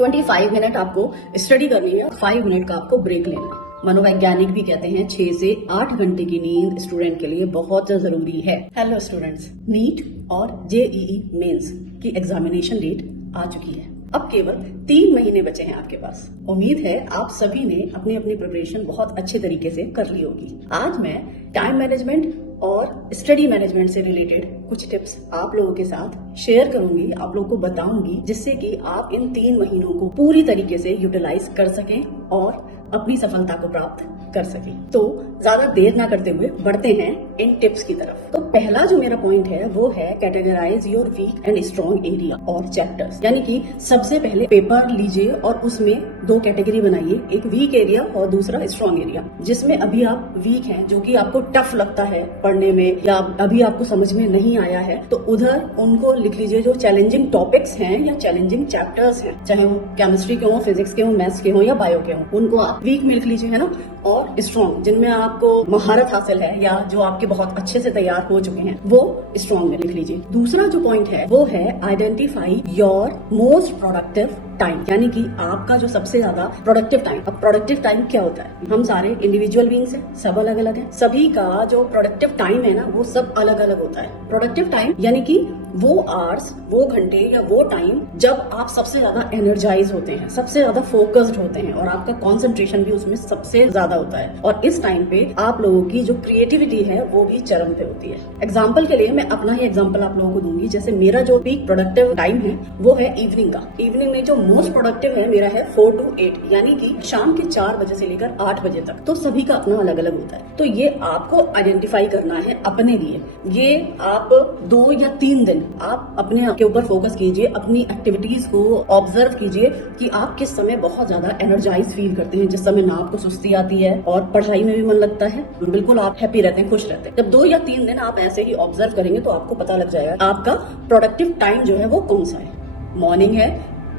25 minute आपको study करनी है, 5 मिनट का आपको ब्रेक लेना है। मनोवैज्ञानिक भी कहते हैं 6 से 8 घंटे की नींद स्टूडेंट के लिए बहुत जरूरी है। हेलो स्टूडेंट्स, नीट और जेईई मेंस की एग्जामिनेशन डेट आ चुकी है। अब केवल 3 महीने बचे हैं आपके पास। उम्मीद है आप सभी ने अपनी अपनी प्रिपरेशन बहुत अच्छे तरीके से कर ली होगी। आज मैं टाइम मैनेजमेंट और स्टडी मैनेजमेंट से रिलेटेड कुछ टिप्स आप लोगों के साथ शेयर करूंगी, आप लोगों को बताऊंगी, जिससे कि आप इन 3 महीनों को पूरी तरीके से यूटिलाइज कर सकें और अपनी सफलता को प्राप्त कर सकें। तो ज्यादा देर ना करते हुए बढ़ते हैं इन टिप्स की तरफ। तो पहला जो मेरा पॉइंट है वो है categorise your weak and strong area और चैप्टर्स। यानी कि सबसे पहले पेपर लीजिए और उसमें 2 कैटेगरी बनाइए, एक वीक एरिया और दूसरा स्ट्रॉन्ग एरिया। जिसमें अभी आप वीक हैं, जो कि आपको टफ लगता है पढ़ने में या अभी आपको समझ में नहीं आया है, तो उधर उनको लिख लीजिए। जो चैलेंजिंग टॉपिक्स हैं या चैलेंजिंग चैप्टर्स हैं, चाहे वो केमिस्ट्री के हो, फिजिक्स के हो, मैथ्स के हो या बायो के हो, उनको आप वीक में लिख लीजिए, है ना। और स्ट्रॉन्ग, जिनमें आपको महारत हासिल है या जो आपके बहुत अच्छे से तैयार हो चुके हैं, वो स्ट्रॉन्ग में लिख लीजिए। दूसरा जो पॉइंट है वो है identify your most productive time, यानी कि आपका जो सबसे ज्यादा प्रोडक्टिव टाइम। अब प्रोडक्टिव टाइम क्या होता है? हम सारे इंडिविजुअल बीइंग्स हैं, सब अलग अलग हैं। सभी का जो प्रोडक्टिव टाइम है ना, वो सब अलग अलग होता है। प्रोडक्टिव टाइम यानी कि वो आवर्स, वो घंटे या वो टाइम जब आप सबसे ज्यादा एनर्जाइज होते हैं, सबसे ज्यादा फोकस्ड होते हैं और आपका कॉन्सेंट्रेशन भी उसमें सबसे ज्यादा होता है। और इस टाइम पे आप लोगों की जो क्रिएटिविटी है वो भी चरम पे होती है। एग्जाम्पल के लिए मैं अपना ही एग्जाम्पल आप लोगों को दूंगी। जैसे मेरा जो पीक प्रोडक्टिव टाइम है वो है इवनिंग का। इवनिंग में जो मोस्ट प्रोडक्टिव है मेरा है 4 to 8, यानी कि शाम के 4 बजे से लेकर 8 बजे तक। तो सभी का अपना अलग अलग होता है। तो ये आपको आइडेंटिफाई करना है अपने लिए। ये आप 2 या 3 दिन आप अपने के ऊपर फोकस कीजिए, अपनी एक्टिविटीज को ऑब्जर्व कीजिए कि आप किस समय बहुत ज्यादा एनर्जाइज फील करते हैं, जिस समय ना आपको सुस्ती आती है और पढ़ाई में भी मन लगता है, बिल्कुल आप हैप्पी रहते हैं, खुश रहते हैं। जब 2 या 3 दिन आप ऐसे ही ऑब्जर्व करेंगे तो आपको पता लग जाएगा आपका प्रोडक्टिव टाइम जो है वो कौन सा है। मॉर्निंग है,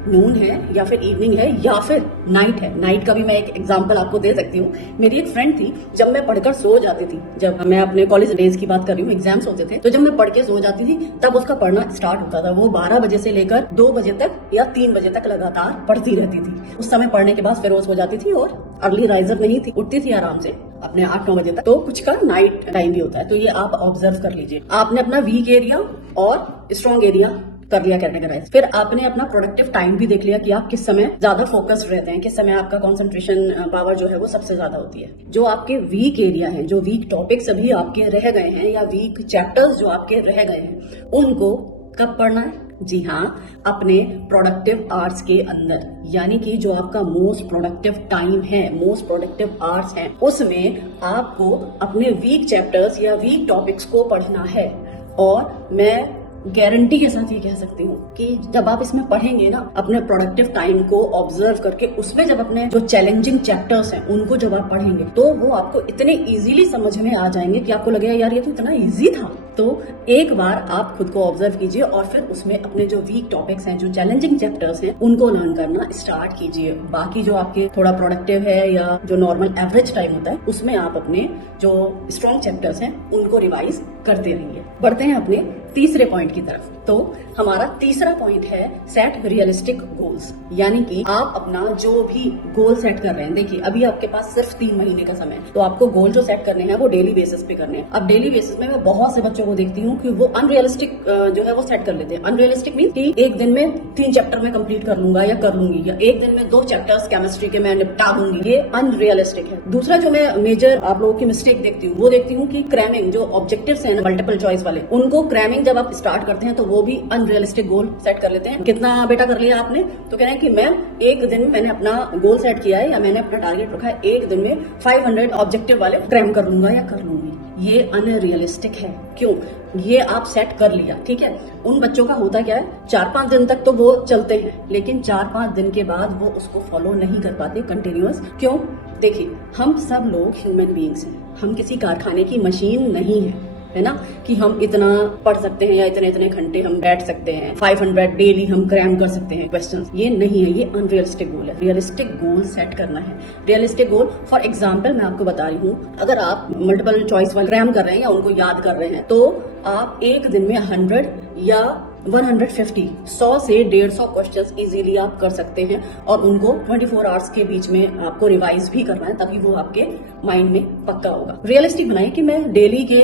नून है, या फिर इवनिंग है, या फिर नाइट है। नाइट का भी मैं एक एग्जांपल आपको दे सकती हूँ। मेरी एक फ्रेंड थी, जब मैं पढ़कर सो जाती थी, जब मैं अपने कॉलेज डेज की बात कर रही हूँ, एग्जाम्स होते थे, तो जब मैं पढ़ के सो जाती थी तब उसका पढ़ना स्टार्ट होता था। वो 12 बजे से लेकर 2 बजे तक या 3 बजे तक लगातार पढ़ती रहती थी। उस समय पढ़ने के बाद फिर वो सो जाती थी और अर्ली राइजर नहीं थी, उठती थी आराम से अपने 8-9 बजे तक। तो कुछ का नाइट टाइम भी होता है। तो ये आप ऑब्जर्व कर लीजिए। आपने अपना वीक एरिया और स्ट्रॉन्ग एरिया कर लिया कैटेगराइज। फिर आपने अपना प्रोडक्टिव टाइम भी देख लिया कि आप किस समय ज्यादा फोकस्ड रहते हैं, किस समय आपका कंसंट्रेशन पावर जो है वो सबसे ज्यादा होती है। जो आपके वीक एरिया है, जो वीक टॉपिक्स अभी आपके रह गए हैं या वीक चैप्टर्स जो आपके रह गए हैं, उनको कब पढ़ना है? जी हाँ, अपने प्रोडक्टिव आवर्स के अंदर। यानी कि जो आपका मोस्ट प्रोडक्टिव टाइम है, मोस्ट प्रोडक्टिव आवर्स है, उसमें आपको अपने वीक चैप्टर्स या वीक टॉपिक्स को पढ़ना है। और मैं गारंटी के साथ ये कह सकती हूँ कि जब आप इसमें पढ़ेंगे ना, अपने प्रोडक्टिव टाइम को ऑब्जर्व करके उसमें जब अपने जो चैलेंजिंग चैप्टर्स हैं उनको जब आप पढ़ेंगे, तो वो आपको इतने इजीली समझ में आ जाएंगे कि आपको लगेगा यार ये तो इतना इजी था। तो एक बार आप खुद को ऑब्जर्व कीजिए और फिर उसमें अपने जो वीक टॉपिक्स हैं, जो चैलेंजिंग चैप्टर्स हैं, उनको लर्न करना स्टार्ट कीजिए। बाकी जो आपके थोड़ा प्रोडक्टिव है या जो नॉर्मल एवरेज टाइम होता है, उसमें आप अपने जो स्ट्रॉन्ग चैप्टर्स हैं उनको रिवाइज करते रहिए। बढ़ते हैं अपने तीसरे पॉइंट की तरफ। तो हमारा तीसरा पॉइंट है सेट रियलिस्टिक गोल्स। यानी कि आप अपना जो भी गोल सेट कर रहे हैं, देखिए अभी आपके पास सिर्फ 3 महीने का समय है, तो आपको गोल जो सेट करने हैं वो डेली बेसिस पे करने हैं। अब डेली बेसिस में मैं बहुत से बच्चों को देखती हूँ कि वो अनरियलिस्टिक जो है वो सेट कर लेते हैं। अनरियलिस्टिक मीन कि एक दिन में 3 चैप्टर में कंप्लीट कर लूंगा या कर लूंगी, या एक दिन में 2 चैप्टर्स केमिस्ट्री के मैं निपटा दूंगी। ये अनरियलिस्टिक है। दूसरा जो मैं मेजर आप लोगों की मिस्टेक देखती हूँ, वो देखती हूँ कि क्रैमिंग, जो ऑब्जेक्टिव्स हैं मल्टीपल चॉइस वाले, उनको क्रैमिंग जब आप स्टार्ट करते हैं तो वो भी अनरियलिस्टिक गोल सेट कर लेते हैं। कितना बेटा कर लिया आपने? तो कह रहे हैं कि मैम एक दिन में मैंने अपना गोल सेट किया है या मैंने अपना टारगेट रखा है, एक दिन में 500 ऑब्जेक्टिव वाले क्रैम कर लूंगा या कर लूंगी। ये अनरियलिस्टिक है। क्यों? ये आप सेट कर लिया, ठीक है। उन बच्चों का होता क्या है, 4-5 दिन तक तो वो चलते हैं, लेकिन 4-5 दिन के बाद वो उसको फॉलो नहीं कर पाते कंटिन्यूअस। क्यों? देखिए, हम सब लोग ह्यूमन बीइंग्स हैं, हम किसी कारखाने की मशीन नहीं है, है ना, कि हम इतना पढ़ सकते हैं या इतने इतने घंटे हम बैठ सकते हैं, 500 डेली हम क्रैम कर सकते हैं क्वेश्चंस। ये नहीं है, ये अनरियलिस्टिक गोल है। रियलिस्टिक गोल सेट करना है। रियलिस्टिक गोल, फॉर एग्जांपल मैं आपको बता रही हूँ, अगर आप मल्टीपल चॉइस वाले क्रैम कर रहे हैं या उनको याद कर रहे हैं, तो आप एक दिन में 100 या 100 से 150 क्वेश्चंस इजीली आप कर सकते हैं और उनको 24 आवर्स के बीच में आपको रिवाइज भी करना है, तभी वो आपके माइंड में पक्का होगा। रियलिस्टिक बनाए कि मैं डेली के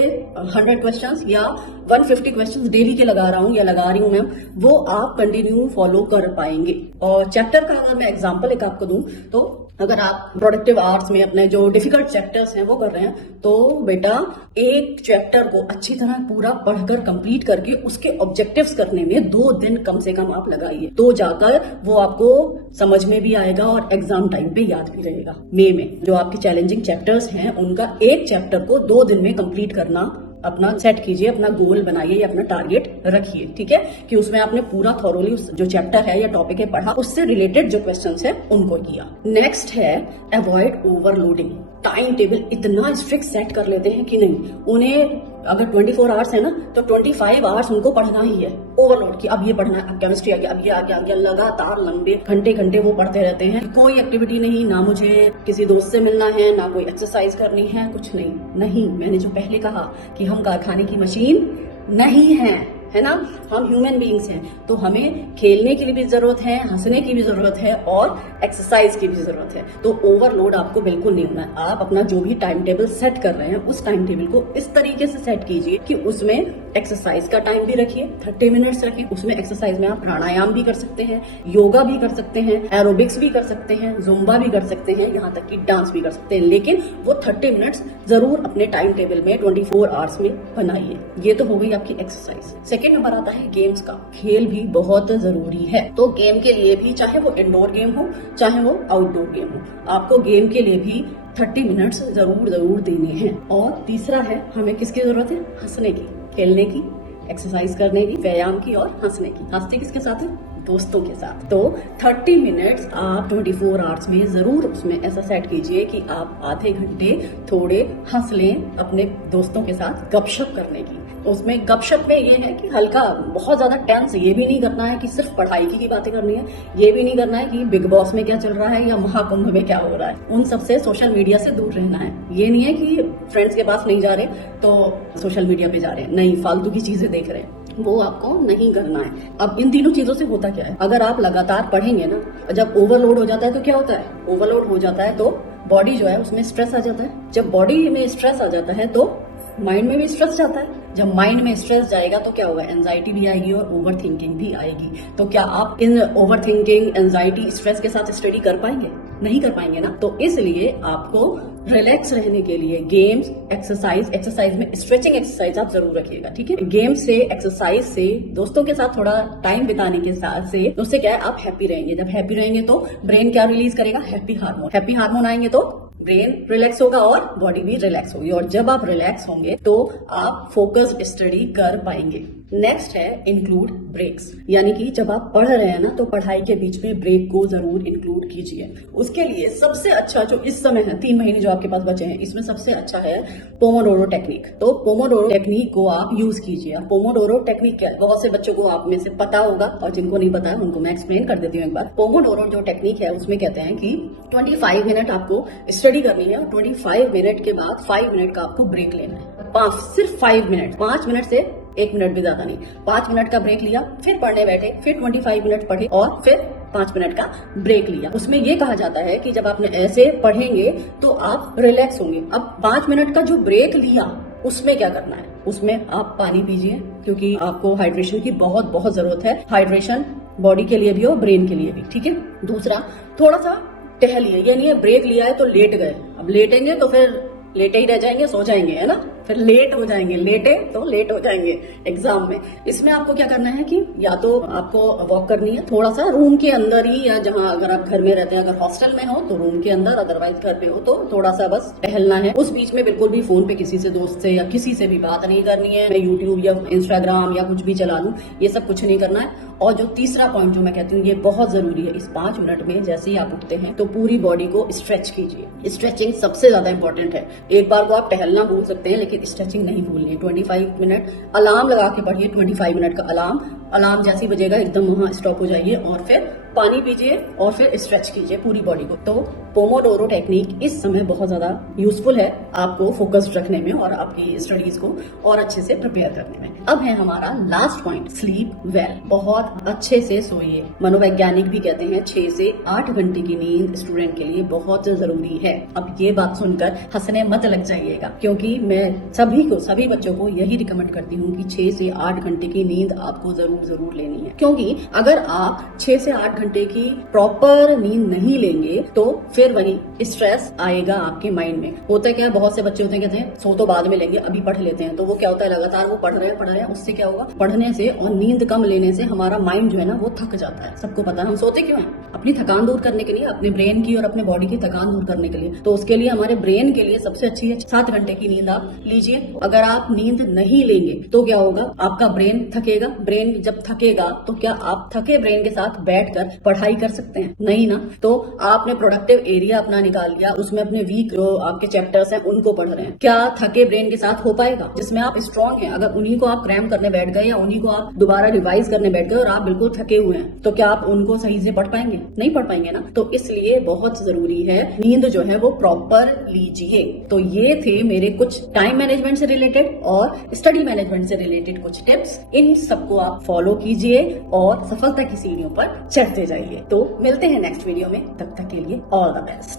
100 क्वेश्चंस या 150 क्वेश्चंस डेली के लगा रहा हूँ या लगा रही हूँ मैम, वो आप कंटिन्यू फॉलो कर पाएंगे। और चैप्टर का अगर मैं एग्जाम्पल एक आपको दूं तो अगर आप प्रोडक्टिव आवर्स में अपने जो डिफिकल्ट चैप्टर्स हैं वो कर रहे हैं तो बेटा एक चैप्टर को अच्छी तरह पूरा पढ़कर कंप्लीट करके उसके ऑब्जेक्टिव्स करने में 2 दिन कम से कम आप लगाइए, तो जाकर वो आपको समझ में भी आएगा और एग्जाम टाइम पे याद भी रहेगा। मई में जो आपके चैलेंजिंग चैप्टर्स हैं उनका एक चैप्टर को 2 दिन में कंप्लीट करना अपना सेट कीजिए, अपना गोल बनाइए या अपना टारगेट रखिए, ठीक है, कि उसमें आपने पूरा थॉरोली जो चैप्टर है या टॉपिक है पढ़ा, उससे रिलेटेड जो क्वेश्चंस है उनको किया। नेक्स्ट है अवॉइड ओवरलोडिंग। टाइम टेबल इतना स्ट्रिक्ट सेट कर लेते हैं कि नहीं, उन्हें अगर 24 आवर्स है ना तो 25 आवर्स उनको पढ़ना ही है। ओवरलोड की अब ये पढ़ना है, अब केमिस्ट्री आ गया, अब ये आ गया, लगातार लंबे घंटे घंटे वो पढ़ते रहते हैं। कोई एक्टिविटी नहीं, ना मुझे किसी दोस्त से मिलना है, ना कोई एक्सरसाइज करनी है, कुछ नहीं। मैंने जो पहले कहा कि हम कारखाने की मशीन नहीं है ना, हम ह्यूमन बीइंग्स हैं, तो हमें खेलने की भी जरूरत है, हंसने की भी जरूरत है और एक्सरसाइज की भी जरूरत है। तो ओवरलोड आपको बिल्कुल नहीं होना है। आप अपना जो भी टाइम टेबल सेट कर रहे हैं उस टाइम टेबल को इस तरीके से सेट कीजिए कि उसमें एक्सरसाइज का टाइम भी रखिए, 30 मिनट्स रखिए। उसमें एक्सरसाइज में आप प्राणायाम भी कर सकते हैं, योगा भी कर सकते हैं, एरोबिक्स भी कर सकते हैं, जुम्बा भी कर सकते हैं, यहाँ तक कि डांस भी कर सकते हैं, लेकिन वो 30 मिनट्स जरूर अपने टाइम टेबल में 24 आवर्स में बनाइए। ये तो हो गई आपकी एक्सरसाइज। सेकेंड नंबर आता है गेम्स का। खेल भी बहुत जरूरी है, तो गेम के लिए भी, चाहे वो इंडोर गेम हो चाहे वो आउटडोर गेम हो, आपको गेम के लिए भी 30 मिनट्स जरूर देने हैं। और तीसरा है हमें किसकी जरूरत है, हंसने की, खेलने की, एक्सरसाइज करने की, व्यायाम की और हंसने की। हंसते किसके साथ है, दोस्तों के साथ। तो 30 मिनट्स आप 24 आवर्स में जरूर उसमें ऐसा सेट कीजिए कि आप आधे घंटे थोड़े हंस लें अपने दोस्तों के साथ गपशप करने की। उसमें गपशप में ये है कि हल्का, बहुत ज्यादा टेंस ये भी नहीं करना है कि सिर्फ पढ़ाई की बातें करनी है, ये भी नहीं करना है कि बिग बॉस में क्या चल रहा है या महाकुंभ में क्या हो रहा है। उन सबसे सोशल मीडिया से दूर रहना है। ये नहीं है कि फ्रेंड्स के पास नहीं जा रहे तो सोशल मीडिया पे जा रहे हैं, नहीं, फालतू की चीजें देख रहे हैं, वो आपको नहीं करना है। अब इन तीनों चीजों से होता क्या है, अगर आप लगातार पढ़ेंगे ना, जब ओवरलोड हो जाता है तो क्या होता है, ओवरलोड हो जाता है तो बॉडी जो है उसमें स्ट्रेस आ जाता है। जब बॉडी में स्ट्रेस आ जाता है तो माइंड में भी स्ट्रेस जाता है। जब माइंड में स्ट्रेस जाएगा तो क्या होगा, एंजाइटी भी आएगी और ओवर थिंकिंग भी आएगी। तो क्या आप इन ओवर थिंकिंग, एंजाइटी, स्ट्रेस के साथ स्टडी कर पाएंगे, नहीं कर पाएंगे ना। तो इसलिए आपको रिलैक्स रहने के लिए गेम्स, एक्सरसाइज में स्ट्रेचिंग एक्सरसाइज आप जरूर रखिएगा, ठीक है। गेम से, एक्सरसाइज से, दोस्तों के साथ थोड़ा टाइम बिताने के साथ से, उससे क्या है, आप हैप्पी रहेंगे। जब हैप्पी रहेंगे तो ब्रेन क्या रिलीज करेगा, हैप्पी हार्मोन आएंगे तो ब्रेन रिलैक्स होगा और बॉडी भी रिलैक्स होगी। और जब आप रिलैक्स होंगे तो आप फोकस्ड स्टडी कर पाएंगे। नेक्स्ट है इंक्लूड ब्रेक्स, यानी कि जब आप पढ़ रहे हैं ना तो पढ़ाई के बीच में ब्रेक को जरूर इंक्लूड कीजिए। उसके लिए सबसे अच्छा जो इस समय है, 3 महीने जो आपके पास बचे हैं, इसमें सबसे अच्छा है पोमोडोरो टेक्निक। तो पोमोडोरो टेक्निक को आप यूज कीजिए। पोमोडोरो टेक्निक क्या है, बहुत से बच्चों को आप में से पता होगा और जिनको नहीं पता है उनको मैं एक्सप्लेन कर देती हूँ एक बार। पोमोडोरो जो टेक्निक है उसमें कहते हैं कि 25 मिनट आपको स्टडी करनी है और 25 मिनट के बाद 5 मिनट का आपको ब्रेक लेना है। सिर्फ 5 मिनट, 5 मिनट से 1 मिनट भी ज्यादा नहीं, 5 मिनट का ब्रेक लिया, फिर पढ़ने बैठे, फिर 25 मिनट पढ़े और फिर 5 मिनट का ब्रेक लिया। उसमें ये कहा जाता है कि जब आप ऐसे पढ़ेंगे तो आप रिलैक्स होंगे। अब 5 मिनट का जो ब्रेक लिया उसमें क्या करना है, उसमें आप पानी पीजिए, क्योंकि आपको हाइड्रेशन की बहुत जरूरत है। हाइड्रेशन बॉडी के लिए भी और ब्रेन के लिए भी, ठीक है। दूसरा, थोड़ा सा टहलिए। ये नहीं है ब्रेक लिया है तो लेट गए, अब लेटेंगे तो फिर लेटे ही रह जाएंगे, सो जाएंगे, है ना, फिर लेट हो जाएंगे, लेटे तो लेट हो जाएंगे एग्जाम में। इसमें आपको क्या करना है कि या तो आपको वॉक करनी है थोड़ा सा रूम के अंदर ही, या जहां अगर आप घर में रहते हैं, अगर हॉस्टल में हो तो रूम के अंदर, अदरवाइज घर पे हो तो थोड़ा सा बस टहलना है। उस बीच में बिल्कुल भी फोन पे किसी से, दोस्त से या किसी से भी बात नहीं करनी है, मैं यूट्यूब या इंस्टाग्राम या कुछ भी चला लूं, ये सब कुछ नहीं करना है। और जो तीसरा पॉइंट जो मैं कहती हूँ ये बहुत जरूरी है, इस 5 मिनट में जैसे ही आप उठते हैं तो पूरी बॉडी को स्ट्रेच कीजिए। स्ट्रेचिंग सबसे ज्यादा इंपॉर्टेंट है। एक बार को आप टहलना भूल सकते हैं लेकिन स्ट्रेचिंग नहीं भूलनी है। 25 मिनट अलार्म लगा के पढ़िए, 25 मिनट का अलार्म जैसे ही बजेगा एकदम वहां स्टॉप हो जाइए और फिर पानी पीजिए और फिर स्ट्रेच कीजिए पूरी बॉडी को। तो पोमोडोरो टेक्निक इस समय बहुत ज्यादा यूजफुल है आपको फोकस्ड रखने में और आपकी स्टडीज को और अच्छे से प्रिपेयर करने में। अब है हमारा लास्ट पॉइंट, स्लीप वेल। बहुत अच्छे से सोइए। मनोवैज्ञानिक भी कहते हैं 6 से 8 घंटे की नींद स्टूडेंट के लिए बहुत जरूरी है। अब ये बात सुनकर हंसने मत लग जाइएगा, क्योंकि मैं सभी बच्चों को यही रिकमेंड करती हूँ कि 6 से 8 घंटे की नींद आपको जरूर लेनी है। क्योंकि अगर आप 6 से 8 घंटे की प्रॉपर नींद नहीं लेंगे तो फिर वही स्ट्रेस आएगा आपके माइंड में। होता है क्या, बहुत से बच्चे होते हैं कहते हैं सो तो बाद में लेंगे, अभी पढ़ लेते हैं। तो वो क्या होता है, लगातार वो पढ़ रहे हैं, उससे क्या होगा, पढ़ने से और नींद कम लेने से हमारा माइंड जो है ना वो थक जाता है। सबको पता है हम सोते क्यों हैं, अपनी थकान दूर करने के लिए, अपने ब्रेन की और अपने बॉडी की थकान दूर करने के लिए। तो उसके लिए हमारे ब्रेन के लिए सबसे अच्छी है 7 घंटे की नींद आप लीजिए। अगर आप नींद नहीं लेंगे तो क्या होगा, आपका ब्रेन थकेगा। ब्रेन जब थकेगा तो क्या आप थके ब्रेन के साथ बैठकर पढ़ाई कर सकते हैं? नहीं ना। तो आपने प्रोडक्टिव एरिया अपना निकाल लिया, उसमें अपने वीक जो आपके चैप्टर्स हैं उनको पढ़ रहे हैं। क्या थके ब्रेन के साथ हो पाएगा? जिसमें आप स्ट्रांग हैं, अगर उन्हीं को आप क्रैम करने बैठ गए या उन्हीं को आप दोबारा रिवाइज करने बैठ गए और आप बिल्कुल थके हुए हैं, तो क्या आप उनको सही से पढ़ पाएंगे? नहीं पढ़ पाएंगे ना। तो इसलिए बहुत जरूरी है नींद जो है वो प्रॉपर लीजिए। तो ये थे मेरे कुछ टाइम मैनेजमेंट से रिलेटेड और स्टडी मैनेजमेंट से रिलेटेड कुछ टिप्स। इन सबको आप फॉलो कीजिए और सफलता की सीढ़ियों पर चढ़ते जाइए। तो मिलते हैं नेक्स्ट वीडियो में, तब तक के लिए ऑल द बेस्ट।